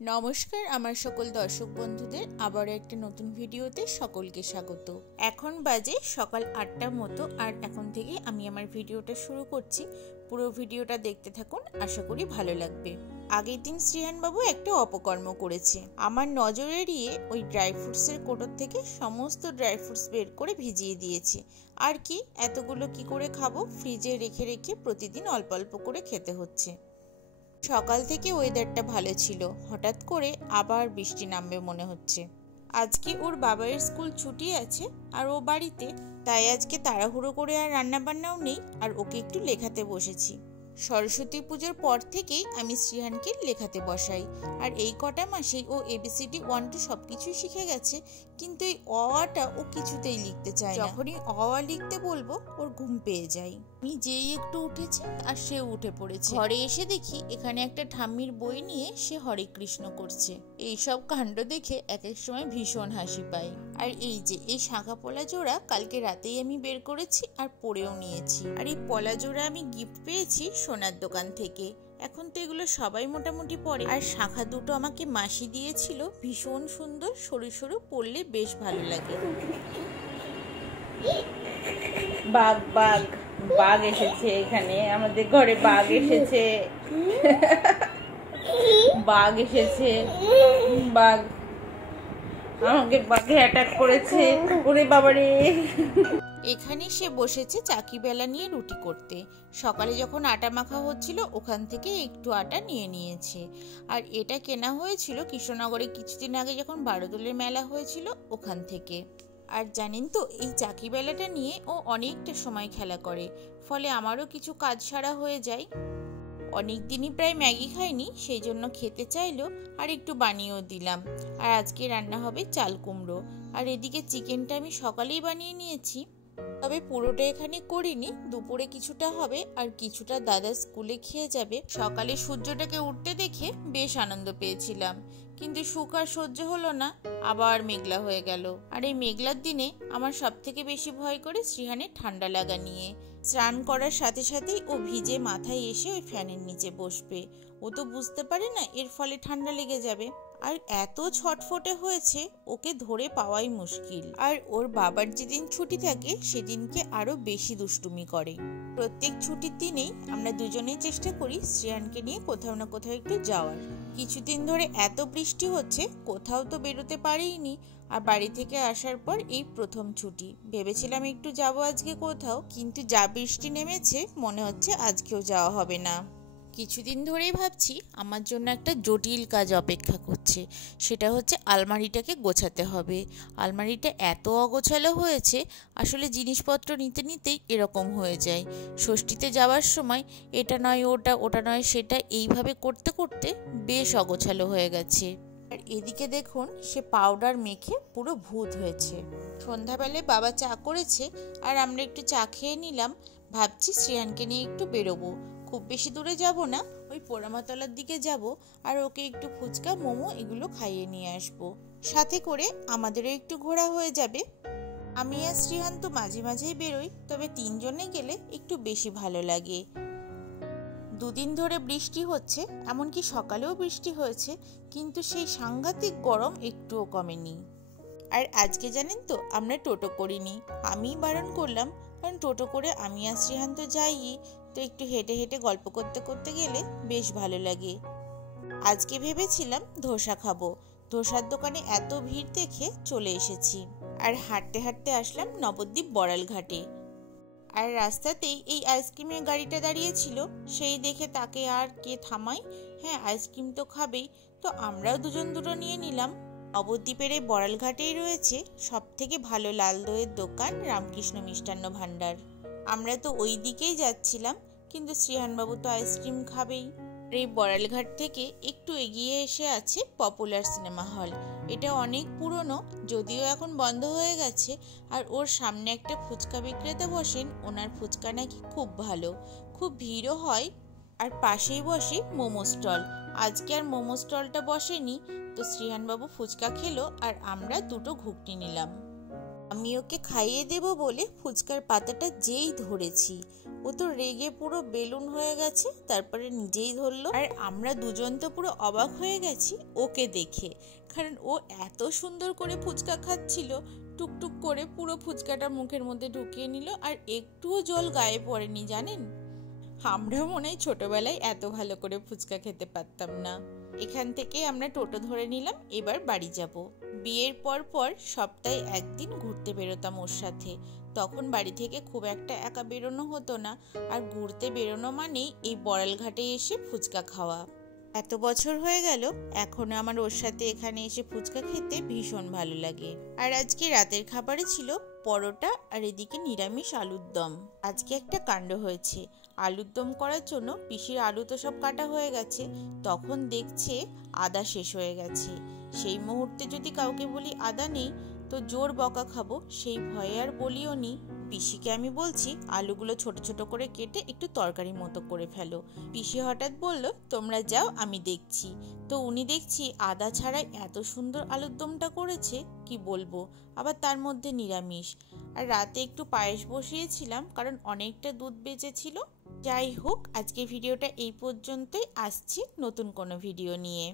নমস্কার আমার সকল দর্শক বন্ধুদের আবার একটা নতুন ভিডিওতে সকলকে স্বাগত। এখন বাজে সকাল ৮টার মতো আর এখন থেকে আমি আমার ভিডিওটা শুরু করছি। পুরো ভিডিওটা দেখতে থাকুন, আশা করি ভালো লাগবে। আগের দিন শ্রীহান বাবু একটা অপকর্ম করেছে। আমার নজর এড়িয়ে ওই ড্রাই ফ্রুটসের কোটোর থেকে সমস্ত ড্রাই ফ্রুটস বের করে ভিজিয়ে দিয়েছে। আর কি এতগুলো কি করে খাবো, ফ্রিজে রেখে রেখে প্রতিদিন অল্প অল্প করে খেতে হচ্ছে। সকাল থেকে ওয়েদারটা ভালো ছিল, হঠাৎ করে আবার বৃষ্টি নামবে মনে হচ্ছে। আজকে ওর বাবার স্কুল ছুটি আছে আর ও বাড়িতে, তাই আজকে তাড়াহুড়ো করে আর রান্না বান্নাও নেই, আর ওকে একটু লেখাতে বসেছি। সরস্বতী পুজোর পর থেকেই আমি শ্রীহানকে লেখাতে বসাই, আর এই কটা মাসেই ও ABCD 1 2 সবকিছুই শিখে গেছে, কিন্তু এই অটা ও কিছুতেই লিখতে চায় না। যখনই লিখতে বলবো ওর ঘুম পেয়ে যায়। আমি যেই একটু উঠেছি আর সে উঠে পড়েছে। ঘরে এসে দেখি এখানে একটা ঠাম্মির বই নিয়ে সে হরে কৃষ্ণ করছে। এইসব কাণ্ড দেখে এক এক সময় ভীষণ হাসি পাই। আর এই যে এই শাঁখা পলা জোড়া কালকে রাতেই আমি বের করেছি আর পরেও নিয়েছি। আর এই পলা জোড়া আমি গিফট পেয়েছি সোনার দোকান থেকে। এখন তো এগুলো সবাই মোটামুটি পরে। আর শাঁখা দুটো আমাকে মাসি দিয়েছিল, ভীষণ সুন্দর, সরু সরু, পরলে বেশ ভালো লাগে। বাঘ বাঘ বাঘ এসেছে এখানে, আমাদের ঘরে বাঘ এসেছে। বাঘ এসেছে, বাঘ আমাকে বাঘে অ্যাটাক করেছে। ওরে বাবারে। এখানে সে বসেছে চাকি বেলা নিয়ে রুটি করতে। সকালে যখন আটা মাখা হচ্ছিল ওখান থেকে একটু আটা নিয়ে নিয়েছে। আর এটা কেনা হয়েছিল কৃষ্ণনগরে কিছুদিন আগে যখন বারোদলের মেলা হয়েছিল ওখান থেকে। আর জানেন তো এই চাকি বেলাটা নিয়ে ও অনেকটা সময় খেলা করে, ফলে আমারও কিছু কাজ সারা হয়ে যায়। অনেক দিনই প্রায় ম্যাগি খাইনি, সেই জন্য খেতে চাইলো আর একটু বানিয়েও দিলাম। আর আজকে রান্না হবে চাল কুমড়ো। আর এদিকে চিকেনটা আমি সকালেই বানিয়ে নিয়েছি, তবে পুরোটা এখানে করিনি। দুপুরে কিছুটা হবে আর কিছুটা দাদা স্কুলে খেয়ে যাবে। সকালে সূর্যটাকে উঠতে দেখে বেশ আনন্দ পেয়েছিলাম, কিন্তু সুখ আর সহ্য হলো না, আবার মেঘলা হয়ে গেল। আর এই মেঘলার দিনে আমার সব থেকে বেশি ভয় করে শ্রীহানের ঠান্ডা লাগা নিয়ে। স্নান করার সাথে সাথেই ও ভিজে মাথায় এসে ওই ফ্যানের নিচে বসবে। ও তো বুঝতে পারে না এর ফলে ঠান্ডা লেগে যাবে। আর এত ছটফটে হয়েছে, ওকে ধরে পাওয়াই মুশকিল। আর ওর বাবার যেদিন ছুটি থাকে সেদিনকে আরো বেশি দুষ্টুমি করে। প্রত্যেক ছুটির দিনেই আমরা দুজনেই চেষ্টা করি শ্রেয়ানকে নিয়ে কোথাও না কোথাও একটু যাওয়ার। কিছুদিন ধরে এত বৃষ্টি হচ্ছে, কোথাও তো বেরোতে পারিনি। আর বাড়ি থেকে আসার পর এই প্রথম ছুটি, ভেবেছিলাম একটু যাবো আজকে কোথাও, কিন্তু যা বৃষ্টি নেমেছে মনে হচ্ছে আজকেও যাওয়া হবে না। কিছুদিন ধরেই ভাবছি আমার জন্য একটা জটিল কাজ অপেক্ষা করছে, সেটা হচ্ছে আলমারিটাকে গোছাতে হবে। আলমারিটা এত অগোছালো হয়েছে, আসলে জিনিসপত্র নিতে নিতেই এরকম হয়ে যায়। ষষ্ঠীতে যাওয়ার সময় এটা নয় ওটা, ওটা নয় সেটা, এইভাবে করতে করতে বেশ অগোছালো হয়ে গেছে। আর এদিকে দেখুন সে পাউডার মেখে পুরো ভূত হয়েছে। সন্ধ্যাবেলায় বাবা চা করেছে আর আমরা একটু চা খেয়ে নিলাম। ভাবছি শ্রেয়ানকে নিয়ে একটু বেরোবো, খুব বেশি দূরে যাব না, ওই পোড়ামাতলার দিকে যাব, আর ওকে একটু ফুচকা মোমো এগুলো খাইয়ে নিয়ে আসবো। সাথে করে আমাদেরও একটু ঘোরা হয়ে যাবে। আমি আর শ্রীহান তো মাঝে মাঝেই বেরোই, তবে তিনজনে গেলে একটু বেশি ভালো লাগে। দুদিন ধরে বৃষ্টি হচ্ছে, এমনকি সকালেও বৃষ্টি হয়েছে, কিন্তু সেই সাংঘাতিক গরম একটুও কমেনি। আর আজকে জানেন তো আমরা টোটো করিনি, আমিই বারণ করলাম, কারণ টোটো করে আমি আর শ্রীহান তো যাইই, তো একটু হেঁটে হেঁটে গল্প করতে করতে গেলে বেশ ভালো লাগে। আজকে ভেবেছিলাম ধোসা খাবো, ধোসার দোকানে এত ভিড় দেখে চলে এসেছি। আর হাঁটতে হাঁটতে আসলাম নবদ্বীপ বড়াল ঘাটে। আর রাস্তাতেই এই আইসক্রিমের গাড়িটা দাঁড়িয়েছিল, সেই দেখে তাকে আর কে থামায়। হ্যাঁ, আইসক্রিম তো খাবেই, তো আমরাও দুজন দুটো নিয়ে নিলাম। নবদ্বীপের এই বড়ালঘাটেই রয়েছে সব থেকে ভালো লাল দইয়ের দোকান রামকৃষ্ণ মিষ্টান্ন ভাণ্ডার। আমরা তো ওই দিকেই যাচ্ছিলাম, কিন্তু শ্রীহানবাবু তো আইসক্রিম খাবেই। এই বড়ালঘাট থেকে একটু এগিয়ে এসে আছে পপুলার সিনেমা হল। এটা অনেক পুরনো, যদিও এখন বন্ধ হয়ে গেছে। আর ওর সামনে একটা ফুচকা বিক্রেতা বসেন, ওনার ফুচকা নাকি খুব ভালো, খুব ভিড়ও হয়। আর পাশেই বসে মোমো স্টল। আজকে আর মোমো স্টলটা বসেনি, তো শ্রীহানবাবু ফুচকা খেলো আর আমরা দুটো ঘুগনি নিলাম। আমি ওকে খাইয়ে দেব বলে ফুচকার পাতাটা যেই ধরেছি, ও তো রেগে পুরো বেলুন হয়ে গেছে, তারপরে নিজেই ধরলো। আর আমরা দুজন তো পুরো অবাক হয়ে গেছি ওকে দেখে, কারণ ও এত সুন্দর করে ফুচকা খাচ্ছিল, টুকটুক করে পুরো ফুচকাটা মুখের মধ্যে ঢুকিয়ে নিল, আর একটুও জল গায়ে পড়েনি জানেন। আমরা মনে হয় ছোটবেলায় এত ভালো করে ফুচকা খেতে পারতাম না। এখান থেকে আমরা টোটো ধরে নিলাম, এবার বাড়ি যাব। বিয়ের পর সপ্তাহে একদিন ঘুরতে বেরোতাম ওর সাথে, তখন বাড়ি থেকে খুব একটা একা বেরোনো হতো না, আর ঘুরতে বেরোনো মানেই এই বড়ালঘাটে এসে ফুচকা খাওয়া। এত বছর হয়ে গেল, এখনো আমার ওর সাথে এখানে এসে ফুচকা খেতে ভীষণ ভালো লাগে। আর আজকে রাতের খাবারে ছিল পরোটা আর এদিকে নিরামিষ আলুর দম। আজকে একটা কাণ্ড হয়েছে, আলুর দম করার জন্য পিসির আলু তো সব কাটা হয়ে গেছে, তখন দেখছে আদা শেষ হয়ে গেছে। সেই মুহূর্তে যদি কাউকে বলি আদা নেই তো জোর বকা খাবো, সেই ভয়ে আর বলিও নি। পিসিকে আমি বলছি আলুগুলো ছোট ছোট করে কেটে একটু তরকারি মতো করে ফেলো। পিসি হঠাৎ বলল তোমরা যাও আমি দেখছি। তো উনি দেখছি আদা ছাড়াই এত সুন্দর আলুর দমটা করেছে কি বলবো, আবার তার মধ্যে নিরামিষ। আর রাতে একটু পায়েস বসিয়েছিলাম, কারণ অনেকটা দুধ বেঁচেছিল। যাই হোক, আজকে ভিডিওটা এই পর্যন্তই, আসছি নতুন কোনো ভিডিও নিয়ে।